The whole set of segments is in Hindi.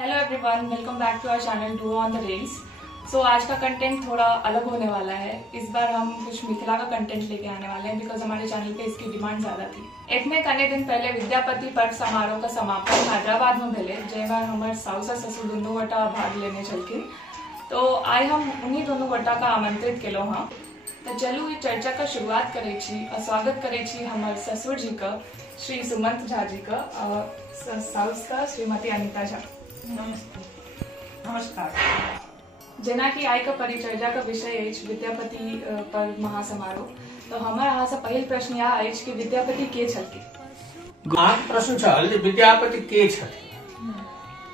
Hello everyone, welcome back to our channel do on the reels. So आज का कंटेंट थोड़ा अलग होने वाला है। इस बार हम कुछ मिथिला का कंटेंट लेके आने वाले हैं बिकॉज हमारे चैनल पे इसकी डिमांड ज्यादा थी। एक कने दिन पहले विद्यापति पर्व समारोह का समापन हैदराबाद में भेले, जेमा हमारे साउस ससुर दोनों गोटा भाग लेने चलके। तो आज हम उन्हीं दोनों गोटा का आमंत्रित केलो हाँ। तो चलू ये चर्चा का शुरुआत करे छी और स्वागत करे छी हमारे ससुर जी का श्री सुमंत झा जी का और साउस का श्रीमती अनिता झा। नमस्कार। जेना कि आय का परिचर्या का विषय अछि विद्यापति पर्व महासमारोह। तो हमारा यहाँ से पहिल प्रश्न यह अछि कि विद्यापति के छलथि। अहाँक प्रश्न छल जे विद्यापति के छथिन।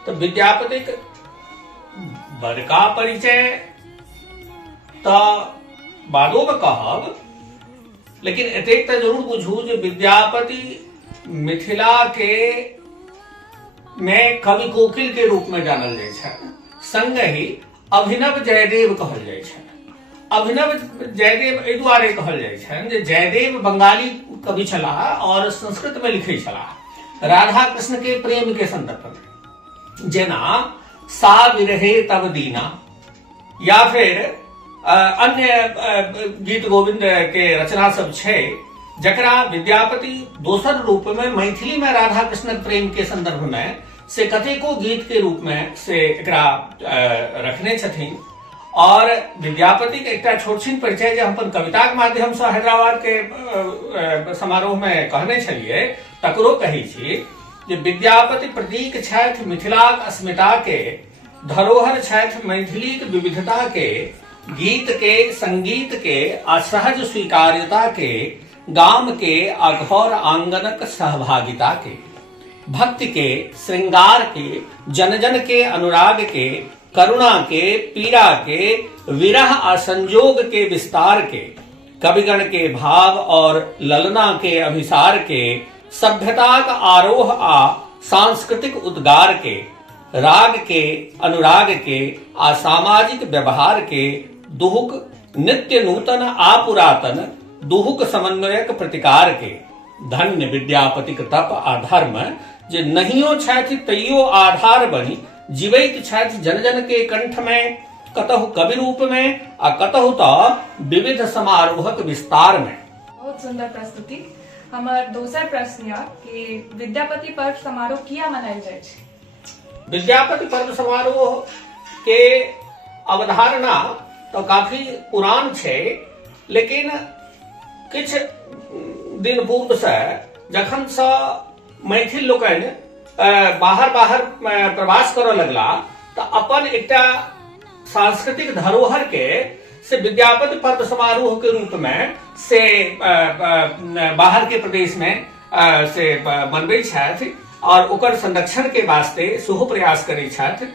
तो विद्यापति बड़का परिचय तो बादो में कहब, लेकिन एतेक तो जरूर बुझू जे विद्यापति मिथिला के में कवि कोकिल के रूप में जानल जाय छथि। संग ही अभिनव जयदेव कहल जाय छथि। अभिनव जयदेव एहि दुआरे कहल जाय छनि जे जयदेव बंगाली कवि छलाह और संस्कृत में लिखे छलाह राधा कृष्ण के प्रेम के संदर्भ में, जेना सा विरहे तब दीना या फिर अन्य गीत गोविंद के रचना सब छे, जकरा विद्यापति दोसर रूप में मैथिली में राधा कृष्ण प्रेम के संदर्भ में से कतेको गीत के रूप में से एकरा रखने छथिन। और विद्यापति के एक छोट छीन परिचय जे हम अपन कविता के माध्यम से हैदराबाद के समारोह में कहने छलिए तकरो कही छी जे विद्यापति प्रतीक छथि मिथिलाक अस्मिता के, धरोहर छथि मैथिलीक विविधता के, गीत के, संगीत के असहज स्वीकार्यता के, गाम के अघोर आंगनक सहभागिता के, भक्ति के, श्रृंगार के, जन जन के अनुराग के, करुणा के, पीड़ा के, विरह और संजोग के विस्तार के, कविगण के भाव और ललना के अभिसार के, सभ्यता का आरोह आ सांस्कृतिक उद्गार के, राग के, अनुराग के आ सामाजिक व्यवहार के, दुहुक नित्य नूतन आ पुरातन दुहुक समन्वयक प्रतिकार के, धन्य विद्यापतिक तप आ धर्म जे नहियो छथि तैयो आधार बनी जीवैत छथि जन जन के कंठ में, कतहु कवि रूप में आ कतहु तो विविध समारोहक विस्तार में। बहुत सुंदर प्रस्तुति। हमार दूसरा प्रश्न यह कि विद्यापति पर्व समारोह किया मनायल जाय छै। विद्यापति पर्व समारोह के अवधारणा तो काफी पुरान छे, लेकिन किछ दिन पूर्व से जखन से मैथिल लोकनि बाहर प्रवास करऽ लगला तो अपन एकटा सांस्कृतिक धरोहर के से विद्यापति पर्व समारोह के रूप में से बाहर के प्रदेश में से बनबै छथि और ओकर संरक्षण के वास्ते सेहो प्रयास करै छथि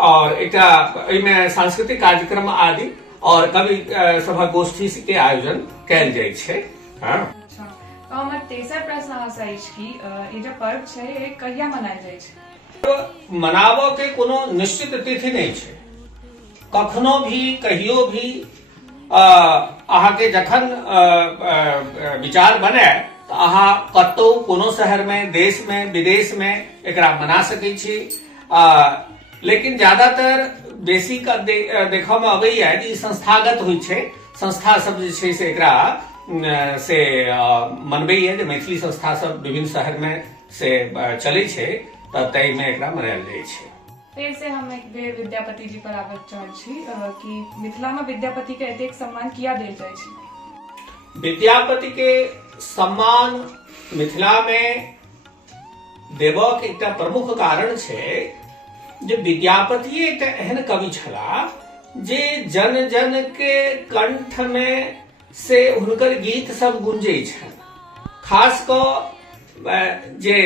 और एकटा एहिमे सांस्कृतिक कार्यक्रम आदि और कवि सभा गोष्ठी के आयोजन कैल जाय छै। अच्छा, तो हमार तेसर प्रश्न अहाँ अछि कि ई जे पर्व छै ए कहिया मनायल जाय छै। मनाबो के कोनो निश्चित तिथि नहीं छै। कखनो भी कहियो भी अहाँ के जखन विचार बने तो अहाँ कतौ कोनो शहर में, देश में, विदेश में एकरा मना सकै छी। लेकिन ज्यादातर बेसी का देखा में अबैया कि संस्थागत होइ छै। संस्था सब जे छै से एकरा से मनबैया जे मैथिली संस्था सब विभिन्न शहर में से चलै छै त तै में एकरा मनायल जाइ छै। फिर से हम एक बेर विद्यापति जी पर आबय चाहै छी कि मिथिला में विद्यापति के एतेक सम्मान किया देल जाय छै। विद्यापति के सम्मान मिथिला में देबक एकटा प्रमुख कारण छै जे विद्यापति एकटा एहन कवि छला जे जन जन के कंठ में से हुनकर गीत सब गुंजै छनि। खास क जे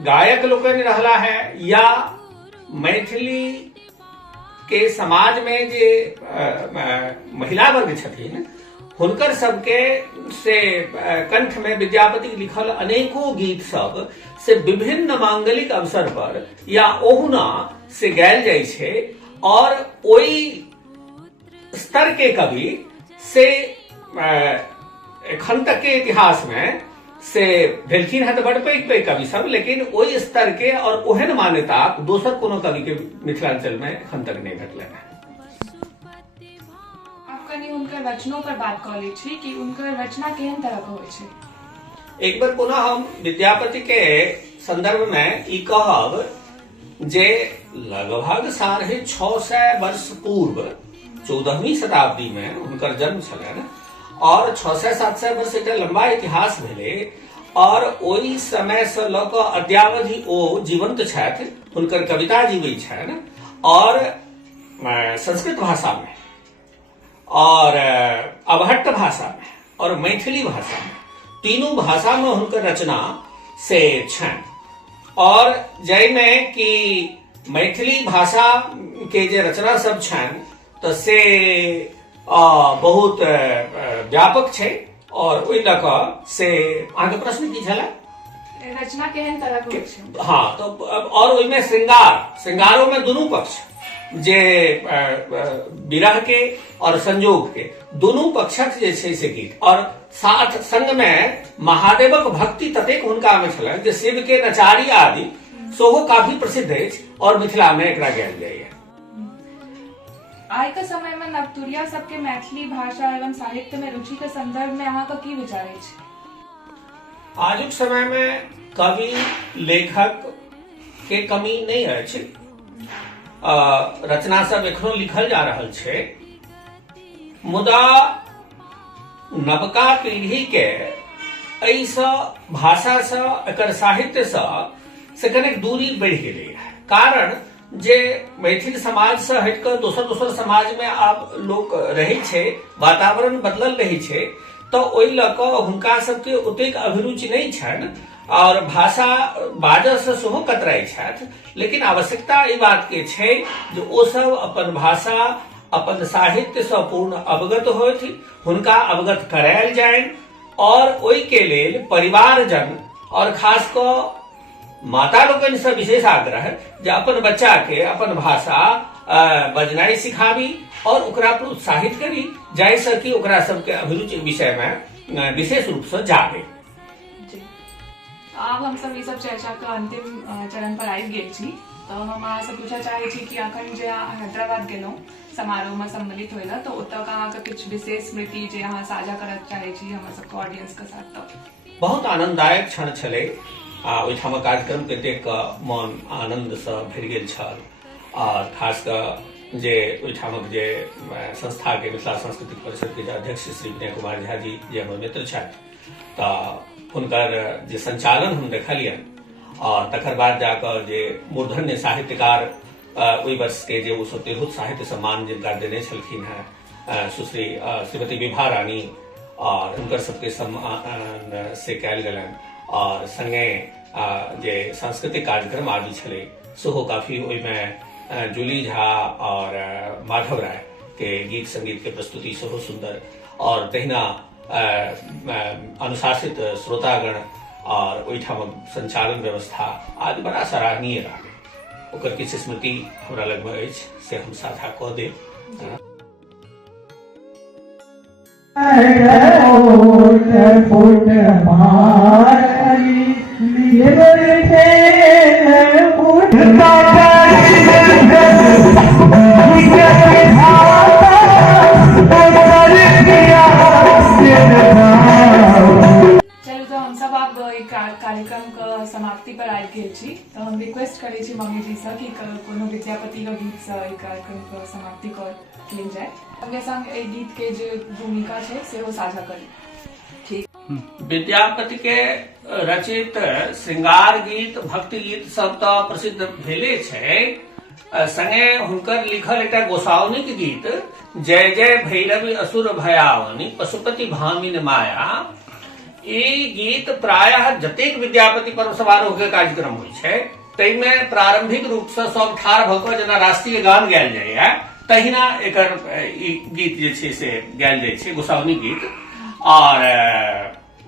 गायक लोकनि रहला है या मैथिली के समाज में जे महिला वर्ग छथिन हुनकर सबके से कंठ में विद्यापति लिखल अनेकों गीत सब से विभिन्न मांगलिक अवसर पर या ओहुना से गायल जाय छै और ओई स्तर के कवि से एखन तक के इतिहास में से भेलखिन है तो बड़ पैघ पैघ कवि सब, लेकिन ओहि स्तर के और ओहन मान्यता दोसर कोनो कवि के मिथिलांचल में एखन तक नहीं भेटलनि है। आप कनी उनकर रचनों पर बात कऽ लै छी कि उनकर रचना केहन तरह के होइ छै। एक बार पुनः हम विद्यापति के संदर्भ में ई कहब जे लगभग 650 वर्ष पूर्व 14वीं शताब्दी में हुनकर जन्म छलनि और 600-700 वर्ष एक लंबा इतिहास भेलै और ओहि समय से लऽ कऽ अद्यावधि ओ जीवंत छथि, हुनकर कविता जीवै छनि और संस्कृत भाषा में और अबहट्ट भाषा में और मैथिली भाषा में, तीनों भाषा में हुनकर रचना से छनि और जाहिमे कि मैथिली भाषा के जे रचना सब छनि तो से बहुत व्यापक छै और ओहि लऽ कऽ से अहाँके प्रश्न की छलै? रचना केहन तरह के होइ छै? हाँ, तो और ओहिमे श्रृंगारों में दुनू पक्ष जे विरह के और संयोग के दुनू पक्षक जे छै से गीत और साथ संग में महादेवक भक्ति ततेक हुनका में छलनि जे शिव के नचारी आदि सेहो काफी प्रसिद्ध अछि और मिथिला में एकरा गायल जाइए। आइ के समय में नवतुरिया सबके मैथिली भाषा एवं साहित्य में रुचि के संदर्भ में अहाँ की विचार अछि? आजुक समय में कवि लेखक के कमी नहीं अछि, रचना सब एखनो लिखल जा रहल छै, मुदा नवका पीढ़ी के एहिसँ भाषा से एकर साहित्य से कनेक दूरी बढ़ि गेलै है। कारण जे मैथिल समाज से हटिकऽ दोसर समाज में आब लोक रहै छै, वातावरण बदलल रहै छै, तो ओहि लऽ कऽ हुनका सबके ओतेक अभिरुचि नहीं छनि और भाषा बाजऽ से सेहो कतराइ छथि। लेकिन आवश्यकता ई बात के छै जे ओ सब अपन भाषा अपन साहित्य से पूर्ण अवगत होथि, हुनका अवगत करायल जायन और ओहि के लेल परिवारजन और खास कऽ माता लोकनि से विशेष आग्रह जे अपन बच्चा के अपन भाषा बजनाइ सिखाबी और ओकरा प्रोत्साहित करी, जाहिसँ कि ओकरा सबके अभिरुचि विषय में विशेष रूप से जागे। आब हम सब ई सब चर्चा के अंतिम चरण पर आबि गेल छी, तो हम अहाँ से पूछऽ चाहै छी कि अखन जे अहाँ हैदराबाद गेलहुँ समारोह में सम्मिलित होइला, तो ओतऽ के अहाँके किछु विशेष स्मृति जे अहाँ साझा करऽ चाहै छी हमर सबके ऑडियंस के साथ? तो बहुत आनंददायक क्षण छलै, ओहिठामक कार्यक्रम के देख कऽ मन आनंद से भरि गेल छल और खास कऽ जे ओहिठामक जे संस्था के मिथिला सांस्कृतिक परिषद के अध्यक्ष श्री विनय कुमार झा जी जे हमर मित्र छथि, तऽ हुनकर जे संचालन हम देखलियनि और तकर बाद जाकर जे मूर्धन्य साहित्यकार ओहि वर्ष के जे ओ तिरहुत साहित्य सम्मान जिनका देने छलखिन हैं श्रीमती विभा रानी और हुनकर सबके सम्मान से कयल गेलनि और संगे जे सांस्कृतिक कार्यक्रम आदि छलै सेहो काफी ओहिमे जूली झा और माधव राय के गीत संगीत के प्रस्तुति सेहो सुंदर और तहिना अनुशासित श्रोतागण और ओहिठामक संचालन व्यवस्था आदि बड़ा सराहनीय रहलै। ओकर किछु स्मृति हमरा लगमे अछि से हम साझा कऽ देब। कार्यक्रम के समाप्ति पर आबि गेल छी, तो हम रिक्वेस्ट करै छी मम्मी जी से कि कोनो विद्यापति के गीत से एहि कार्यक्रम के समाप्ति कर लेल जाय, संगे संग एहि गीत के जे भूमिका छै सेहो साझा करी। ठीक, विद्यापति के रचित श्रृंगार गीत भक्ति गीत सब तो प्रसिद्ध भेले छै, संगे हुनकर लिखल एकटा गोसाउनिक गीत जय जय भैरवी असुर भयावनी पशुपति भामिन माया, ई गीत प्रायः जतेक विद्यापति पर्व समारोह के कार्यक्रम होइ छै ताहिमे प्रारंभिक रूप से सब ठाढ़ भऽ कऽ जेना राष्ट्रीय गान गायल जाइए तहिना एकर ई गीत जे छै से गायल जाइ छै, गोसाउनी गीत, और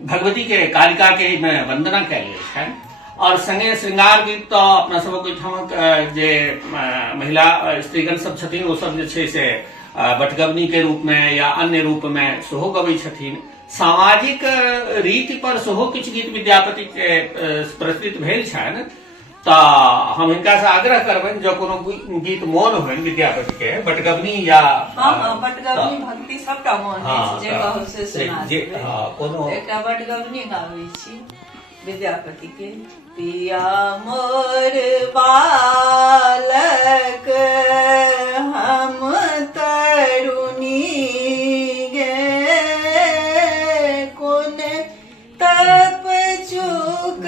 भगवती के कालिका के वंदना कयल जाइ छनि और संगे श्रृंगार गीत तो अपना सबक ओहिठामक जे महिला स्त्रीगण सब छथिन ओ सब जे छै से बटगवनी के रूप में या अन्य रूप में सेहो गबै छथिन। सामाजिक रीति पर सेहो किछु गीत विद्यापति के प्रस्तुत भेल छनि, तऽ हम हिनका से आग्रह करबनि जो कोनो गीत मोन होनि विद्यापति के, बटगवनी या बटगवनी भक्ति सबटा मोन अछि, जे कहू से सुना देबै। कोनो एकटा बटगवनी गाबै छी विद्यापति के। पिया मोर बालक हम तरुणी गे, कोन तप चुकलाहूँ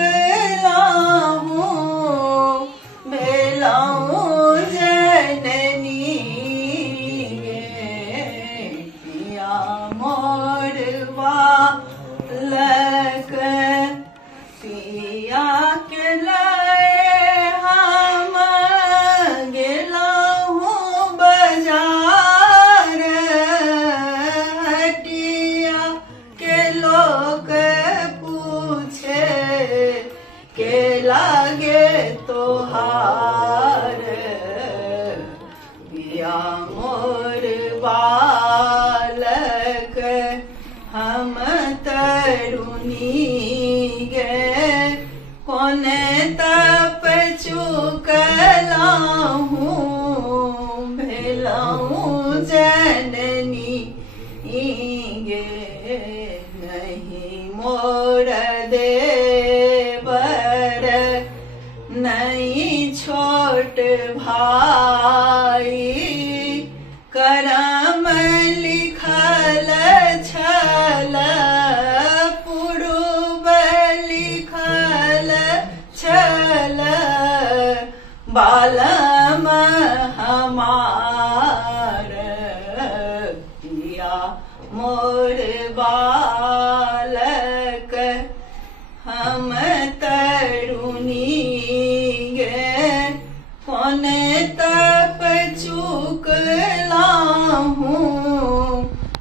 भेलाहूँ जननी गे। पिया मोर बालक पिया के लाए हम गेलाहूँ बाजार, हटिया के लोग पूछे के लागे तोहार। पिया मोर बालक हम तरुणी गे, कोने तप चुकलाहूँ भेलाहूँ जननी गे। नहीं मोर देवर नहीं छोट भाई, करम लिखल छल पूर्व लिखल छल, बालम हमार। पिया मोर बालक हम तरुणी गे, कोन तप चुकलाहूँ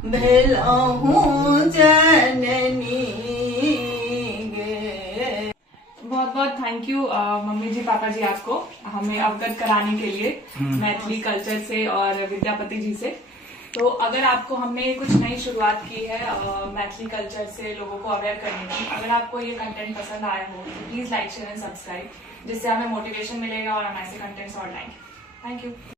भेलाहूँ जननी गे। बहुत बहुत थैंक यू मम्मी जी पापा जी आपको हमें अवगत कराने के लिए मैथिली कल्चर से और विद्यापति जी से। तो अगर आपको हमने कुछ नई शुरुआत की है मैथिली कल्चर से लोगों को अवेयर करने की, अगर आपको ये कंटेंट पसंद आया हो तो please like share and subscribe, जिससे हमें मोटिवेशन मिलेगा और हम ऐसे कंटेंट्स और लाएंगे। Thank you.